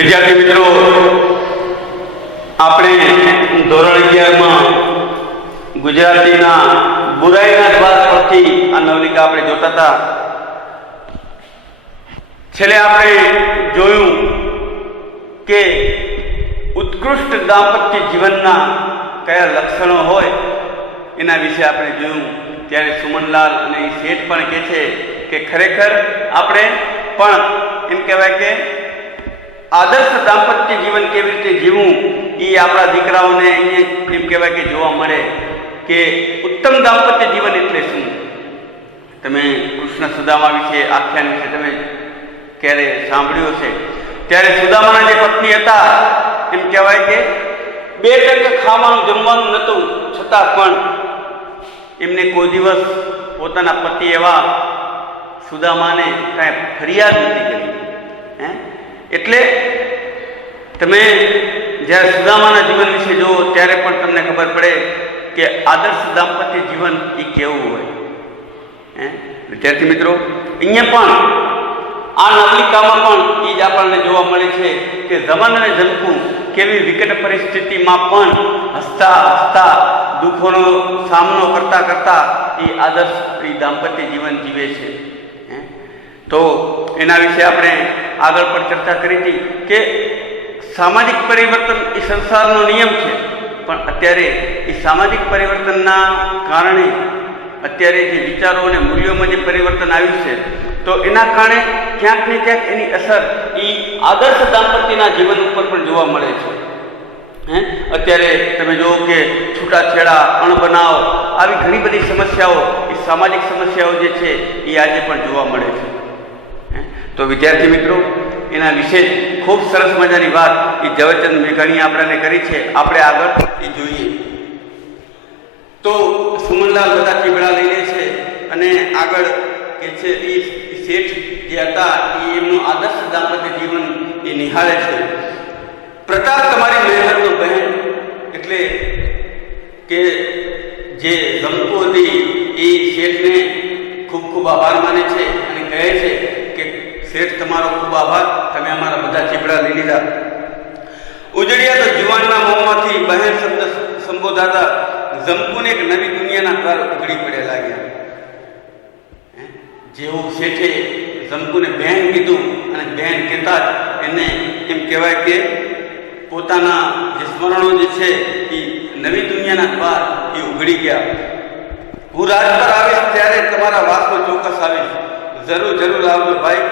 વિદ્યાર્થી મિત્રો, આપણે ધોરણ 11 માં ગુજરાતીના બુરાઈના દ્વાર પરથી આ નવલિકા આપણે જોતા હતા. છેલ્લે આપણે જોયું કે ઉત્કૃષ્ટ દાંપત્ય જીવનના કયા લક્ષણો હોય એના વિશે આપણે જોયું. ત્યારે સુમનલાલ અને એ શેઠ પણ કહે છે કે ખરેખર આપણે પણ એમ કહેવાય કે આદર્શ દાંપત્ય જીવન કેવી રીતે જીવવું એ આપણા દીકરાઓને અહીંયા એમ કહેવાય કે જોવા મળે કે ઉત્તમ દાંપત્ય જીવન એટલે શું. તમે કૃષ્ણ સુદામા વિશે આખ્યાન વિશે તમે ક્યારે સાંભળ્યું છે? ત્યારે સુદામાના જે પત્ની હતા એમ કહેવાય કે 2 ટંક ખાવાનું જમવાનું નહોતું, છતાં પણ એમને કોઈ દિવસ પોતાના પતિ એવા સુદામાને કાંઈ ફરિયાદ નથી કરી. એટલે તમે જ્યારે સુદામાના જીવન વિશે જુઓ ત્યારે પણ તમને ખબર પડે કે આદર્શ દાંપત્ય જીવન એ કેવું હોય. વિદ્યાર્થી મિત્રો, અહીંયા પણ આ નવલિકામાં પણ એ જ આપણને જોવા મળે છે કે ઝમન અને ઝનકુ કેવી વિકટ પરિસ્થિતિમાં પણ હસતા હસતા દુઃખોનો સામનો કરતા કરતા એ આદર્શ એ દાંપત્ય જીવન જીવે છે. તો એના વિશે આપણે આગળ પણ ચર્ચા કરી હતી કે સામાજિક પરિવર્તન એ સંસારનો નિયમ છે, પણ અત્યારે એ સામાજિક પરિવર્તનના કારણે અત્યારે જે વિચારો અને મૂલ્યોમાં જે પરિવર્તન આવ્યું છે તો એના કારણે ક્યાંક ને ક્યાંક એની અસર એ આદર્શ દાંપત્યના જીવન ઉપર પણ જોવા મળે છે. અત્યારે તમે જુઓ કે છૂટાછેડા, અણબનાવ, આવી ઘણી બધી સમસ્યાઓ એ સામાજિક સમસ્યાઓ જે છે એ આજે પણ જોવા મળે છે. તો વિદ્યાર્થી મિત્રો, એના વિશે ખૂબ સરસ મજાની વાત એ ઝવેરચંદ મેઘાણીએ આપણને કરી છે. આપણે આગળ એ જોઈએ તો સુમનલાલ બધા ચીબડા લઈ લે છે અને આગળ કે છે એ શેઠ જે હતા એ એમનું આદર્શ દાંપત્ય જીવન એ નિહાળે છે. પ્રતાપ તમારી મહેરનો બહેન, એટલે કે જે ઝનકુ હતી એ શેઠને ખૂબ ખૂબ આભાર માને છે અને કહે છે કે શેઠ તમારો ખૂબ આભાર, તમે અમારા બધા ચીબડા લઈ લીધા. ઉજળિયા તો જુવાનના મોંમાંથી બહેન શબ્દ સંબોધાતા ઝનકુને એક નવી દુનિયાના દ્વાર ઉઘડી પડે લાગ્યા. જેવું શેઠે ઝનકુને બહેન કીધું અને બહેન કહેતા જ એને એમ કહેવાય કે પોતાના જે સ્મરણો જે છે એ નવી દુનિયાના દ્વાર એ ઉઘડી ગયા. હું રાજ પર આવીશ ત્યારે તમારા વાસમાં ચોક્કસ આવીશ, જરૂર જરૂર આવજો ભાઈ,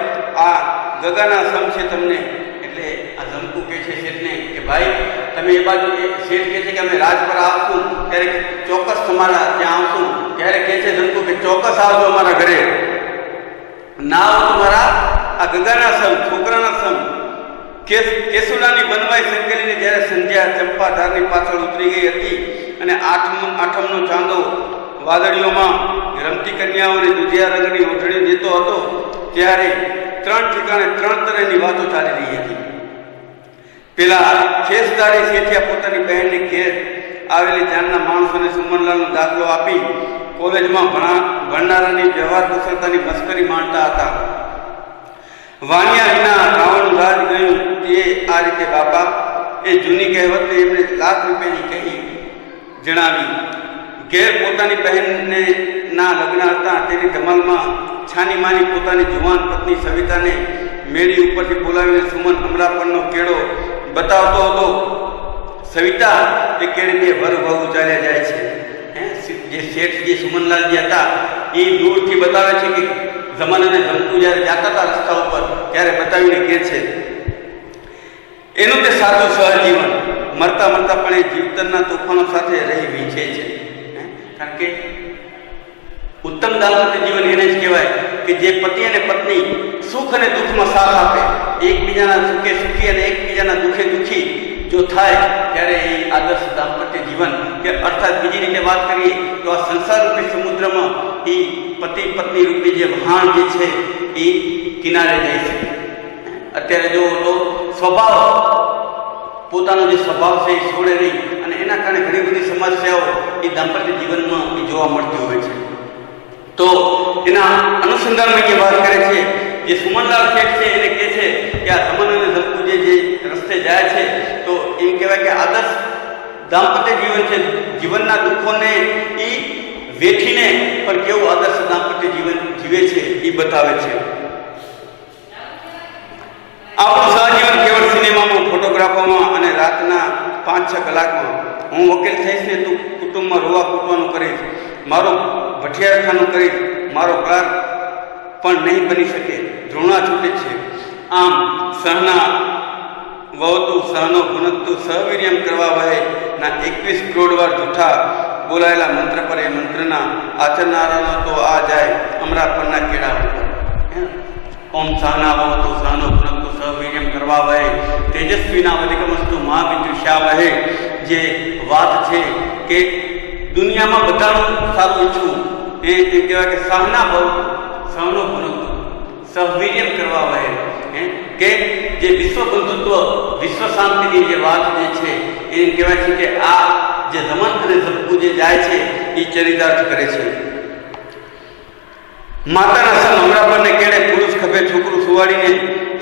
આ ગગાના સમ છે તમને. એટલે આ ઝનકુ કહે છે શેઠને કે ભાઈ તમે એ બાજુ, શેઠ કહે છે કે અમે રાજ પર આવશું ત્યારે ચોક્કસ તમારા ત્યાં આવશું. ત્યારે કહે છે ઝનકુ કે ચોક્કસ આવજો અમારા ઘરે, ના આવો તમારા આ ગગાના સમ, છોકરાના સમ. કેસુડાની બનવાઈ સંકેલીને જ્યારે સંધ્યા ચંપાધારની પાછળ ઉતરી ગઈ હતી અને આઠમનો ચાંદો વાદળીઓમાં રમતી કન્યાઓને દુધિયા રંગની ઓઢણી દેતો હતો ત્યારે 3 ઠેકાણે 3 તરહની વાતો ચાલી રહી હતી. પેલા ખેસદારી શેઠિયા પોતાની બહેનને ઘેર આવેલી જાનના માણસોને સુમનલાલનો દાખલો આપી કોલેજમાં ભણનારાની વ્યવહાર કુશળતાની મસ્કરી માણતા હતા. વાણિયા વિના રાવણનું રાજ ગયું તે આ રીતે બાપા, એ જૂની કહેવતને એમણે લાખ રૂપિયાની કહી જણાવી. ઘેર પોતાની બહેનને ના લગ્ન હતા તેની ધમાલમાં છાની માની પોતાની જુવાન પત્ની સવિતાને મેળી ઉપરથી બોલાવીને સુમન અમરા પરનો કેળો બતાવતો હતો. સવિતા એ કેળે 2 વર વહુ ચાલ્યા જાય છે. જે શેઠ જે સુમનલાલ જે હતા એ દૂરથી બતાવે છે કે ઝમન અને ઝનકુ જ્યારે જાતા હતા રસ્તા ઉપર ત્યારે બતાવીને કહે છે એનું તે સાચું સહજીવન, મરતા મરતા પણ એ જીવતરના તોફાનો સાથે રહી વીંછે છે. કારણ કે ઉત્તમ દાંપત્ય જીવન એને જ કહેવાય કે જે પતિ અને પત્ની સુખ અને દુઃખમાં સાથ આપે, એકબીજાના સુખે સુખી અને એકબીજાના દુઃખે દુઃખી જો થાય ત્યારે એ આદર્શ દાંપત્ય જીવન, કે અર્થાત બીજી રીતે વાત કરીએ તો આ સંસાર રૂપી સમુદ્રમાં એ પતિ પત્ની રૂપી જે વહાણ જે છે એ કિનારે જાય છે. અત્યારે જો તો સ્વભાવ, પોતાનો જે સ્વભાવ છે એ છોડે નહીં અને એના કારણે ઘણી બધી સમસ્યાઓ એ દાંપત્ય જીવનમાં એ જોવા મળતી હોય છે. તો એના અનુસંધાનમાં એ વાત કરે છે જે સુમનલાલ શેઠ છે એને કહે છે કે આ ઝમન અને ઝનકુ જે જાય છે તો એમ કહેવાય કે આદર્શ દાંપત્ય જીવન છે. જીવનના દુઃખોને એ વેઠીને પણ કેવું આદર્શ દાંપત્ય જીવન જીવે છે એ બતાવે છે. આપણું સહજીવન કેવળ સિનેમામાં, ફોટોગ્રાફોમાં અને રાતના 5-6 કલાકમાં હું વકીલ થઈશ ને તું કુટુંબમાં રોવા કૂટવાનું કરીશ, મારો ભઠિયારખાનું કરીશ, મારો ક્લાર્ક પણ નહીં બની શકે, ધૃણા છૂટે છે. આમ સહના વહતુ સહનો ભુનકતુ સહવીર્યમ કરવા વહે ના 21 કરોડ વાર જૂઠા બોલાયેલા મંત્ર પર એ મંત્રના આચરનારાનો તો આ જાય અમરા પરના કેળા ઉપર. ઓમ સહના વહતુ સહનો ભુનકતુ સહવીર્યમ કરવા વહે તેજસ્વીના વધિકમસ્તુ મહાવિદ્યુષા વહે. જે વાત છે કે દુનિયામાં બધાનું સારું ઈચ્છવું એ કહેવાય કે સહના બહુ સહનો ભુનકતુ સહવીર્યમ કરવા વહે કે જે વિશ્વ બંધુત્વ, વિશ્વ શાંતિની જે વાત જે છે એ કહેવાય છે કે આ જે રમન અને ઝબકુ જે જાય છે એ ચરિતાર્થ કરે છે. માતાના સંગ અમરા પરને કેળે પુરુષ ખભે છોકરું સુવાડીને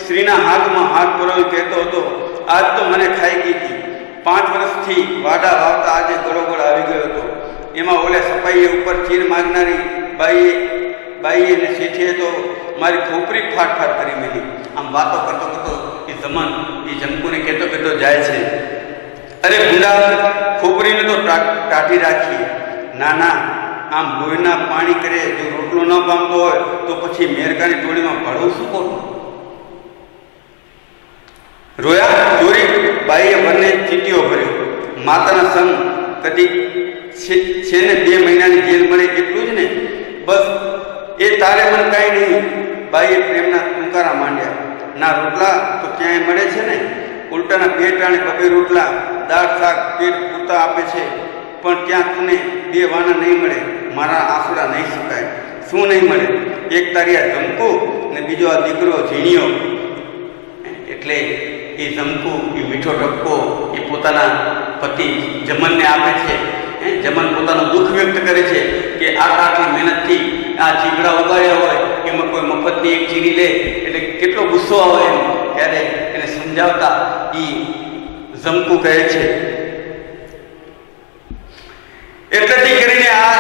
સ્ત્રીના હાથમાં હાથ પરોવી કહેતો હતો, આજ તો મને ખાઈ ગઈ હતી. 5 વર્ષથી વાડા વાવતા આજે ગળોગળ આવી ગયો હતો. એમાં ઓલે સપાઈએ ઉપર ચીર માગનારી બાઈએ ને શેઠીએ તો મારી ખોપરી ફાટ કરી મેલી. આમ વાતો કરતો કરતો એ જમન એ જમકુને કહેતો જાય છે, અરે ભૂંડા, ખોપરીને તો ટાઢી રાખીએ. ના, આમ લોહીના પાણી કરે. જો રોટલો ન પામતો હોય તો પછી મેરકાની ટોળીમાં ભળવું શું ખોટું? રોયા ચોરી બાઈએ બંને ચીટીઓ ભર્યો. માતાના સંગ કદી છે ને 2 મહિનાની જેલ મળે એટલું જ ને, બસ એ તારે મને કાંઈ નહીં. બાઈએ પ્રેમના ટૂંકારા માંડ્યા. ના રોટલા તો ક્યાંય મળે છે ને, ઉલટાના 2 ટાણે 2 રોટલા, દાળ શાક પેટ પૂરતા આપે છે, પણ ત્યાં તને 2 વાના નહીં મળે. મારા આંસુડા નહીં સુકાય. શું નહીં મળે? એક તારી આ જમકુ ને બીજો આ દીકરો ઝીણિયો. એટલે એ જમકુ, એ મીઠો ટપકો એ પોતાના પતિ જમનને આપે છે. જમન પોતાનું દુઃખ વ્યક્ત કરે છે કે આટલી મહેનતથી આ ચીગડા ઉગાડ્યા હોય એમાં કોઈ મફતની એક ચીરી લે એટલે કેટલો ગુસ્સો આવે એમ. ત્યારે એને સમજાવતા એ જમકુ કહે છે, એટલેથી કરીને આ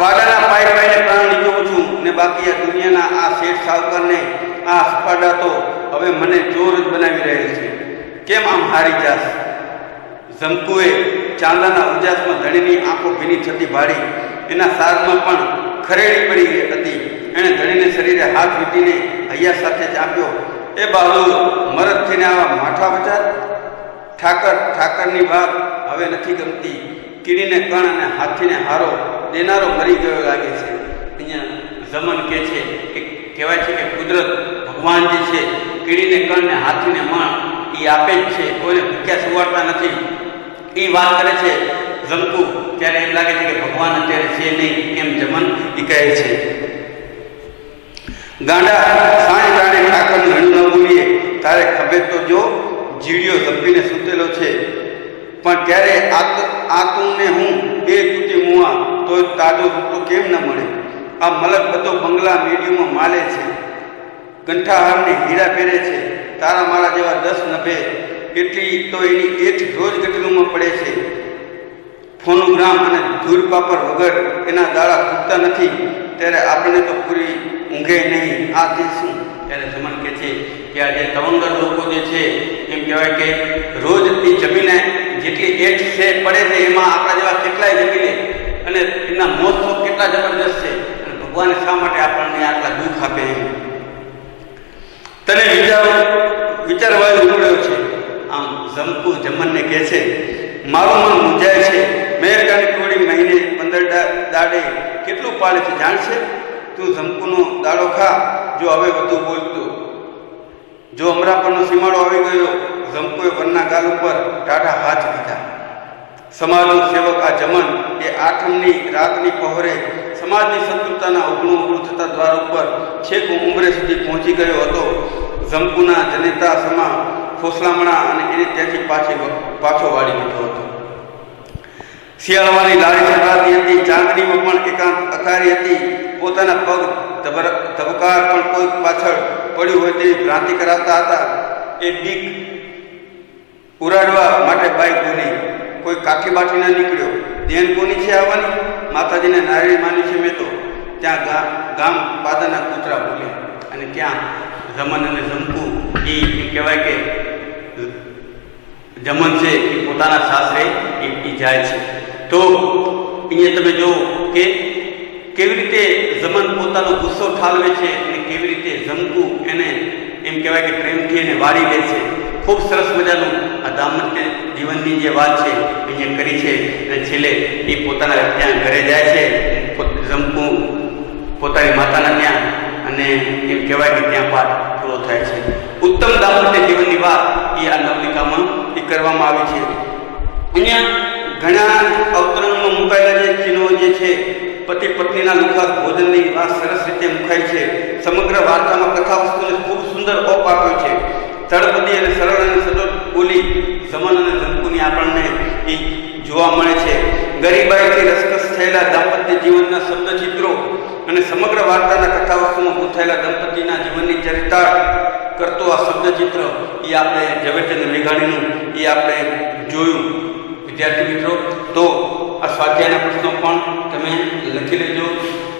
વાડાના પાઈને પ્રાણ નીકળું છું ને બાકી આ દુનિયાના આ શેઠ સાવકારને આ સપાડા તો હવે મને ચોર જ બનાવી રહેલ છે. કેમ આમ હારી જાસ? જમકુએ ચાંદાના ઉજાસમાં ધણીની આંખો ભીની થતી ભાળી. એના સારમાં પણ ખરેડી પડી હતી. એણે ધણીને શરીરે હાથ વીંટીને હૈયા સાથે ચાંપ્યો. એ બહાદુર, મરદ થઈને આવા માઠા બચાર? ઠાકરની વાત હવે નથી ગમતી. કીડીને કણ અને હાથીને હારો દેનારો મરી ગયો લાગે છે. અહીંયા જમન કહે છે કે કહેવાય છે કે કુદરત ભગવાન જે છે કીડીને કણ ને હાથીને મણ એ આપે જ છે, કોઈને ભૂખ્યા સુવાડતા નથી. એ વાત કરે છે જમકુ. ત્યારે એમ લાગે છે કે ભગવાન અત્યારે છે નહીં એમ જમન એ કહે છે. ગાંડા, સાંજ ટાણે ઠાકરનું હણું ન બોલીએ તારે ખભે તો જો જીડિયો ધપીને સૂતેલો છે, પણ ત્યારે આતુને હું 2 તૂટી મુવા તો તાજો રૂપલો કેમ ન મળે? આ મલક બધો બંગલા મીડિયમમાં માલે છે, કંઠાહારને હીરા પહેરે છે. તારા મારા જેવા 10 નભે એટલી તો એની એઠ રોજ ગટલુમાં પડે છે. ફોનોગ્રામ અને ધૂર પાપર વગર એના દાડા ખૂટતા નથી. ત્યારે આપણે તો પૂરી ઊંઘે નહીં. આ તે શું? ત્યારે જમન કહે છે કે આ જે તવંગર લોકો જે છે એમ કહેવાય કે રોજ એ જમીને જેટલી એઠ છે પડે છે એમાં આપણા જેવા કેટલાય જમી લે અને એના મોજ કેટલા જબરદસ્ત છે. અને ભગવાને શા માટે આપણને આટલા દુઃખ આપે એમ તને વિચારવા ઉપડ્યો છે. આમ જમકુ જમનને કહે છે, મારું મન મૂંઝાય છે. મેરકાની ટોળી મહિને 15 દાડે કેટલું પાડે છે જાણશે? તું જમકુનો દાડો ખા. જો હવે વધુ બોલતો. જો અમરા પરનો સીમાડો આવી ગયો. જમકુએ વનના ગાલ ઉપર ટાઢા હાથ દીધા. સમાજનો સેવક આ જમન એ આઠમની રાતની પહોરે સમાજની શત્રુતાના ઉઘણું થતા દ્વાર ઉપર છેક ઉંમરે સુધી પહોંચી ગયો હતો. જમકુના જનેતા સમા ખોસલામણા અને એને ત્યાંથી પાછો વાળી દીધો હતો. શિયાળવાની લાળી સંભળાતી હતી. ચાંદનીમાં પણ એકાંત અકારી હતી. પોતાના પગ ધબકાર પણ કોઈ પાછળ પડ્યું હોય તેવી ભ્રાંતિ કરાવતા હતા. એ બીક ઉરાડવા માટે બાઈ બોલી, કોઈ કાઠી બાઠી ના નીકળ્યો, દેન કોની છે આવવાની, માતાજીને નારાયણ માની છે મેં તો. ત્યાં ગામ પાદાના કૂતરા બોલે, અને ત્યાં જમન અને જમકુ એ કહેવાય કે જમન છે એ પોતાના સાસરે એ જાય છે. તો અહીંયા તમે જુઓ કે કેવી રીતે જમન પોતાનો ગુસ્સો ઠાલવે છે અને કેવી રીતે જમકુ એને એમ કહેવાય કે પ્રેમથી એને વાળી લે છે. ખૂબ સરસ મજાનું આ દાંપત્ય જીવનની જે વાત છે અહીંયા કરી છે. અને છેલ્લે એ પોતાના ત્યાં ઘરે જાય છે, જમકુ પોતાની માતાના ત્યાં, અને એમ કહેવાય કે ત્યાં પાઠ પૂરો થાય છે. ઉત્તમ દાંપત્ય જીવનની વાત એ આ નવલિકામાં એ કરવામાં આવી છે. અહીંયા ઘણા અવતરણમાં મુકાયેલા જે ચિહ્નો જે છે, પતિ પત્નીના લુખાસ ભોજનની વાત સરસ રીતે મુકાઈ છે. સમગ્ર વાર્તામાં કથા વસ્તુને ખૂબ સુંદર ઓપ આપ્યો છે. તળપદી અને સરળ અને સચોટ બોલી જમન અને જમકુની આપણને એ જોવા મળે છે. ગરીબાઈથી રસકસ થયેલા દાંપત્ય જીવનના શબ્દચિત્રો અને સમગ્ર વાર્તાના કથા વસ્તુમાં ગૂંથાયેલા દંપતીના જીવનની ચરિતાર્થ કરતો આ શબ્દચિત્ર એ આપણે ઝવેરચંદ મેઘાણીનું એ આપણે જોયું. વિદ્યાર્થી મિત્રો, તો આ સ્વાધ્યાયના પ્રશ્નો પણ તમે લખી લેજો.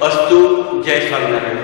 અસ્તુ. જય સ્વામિનારાયણ.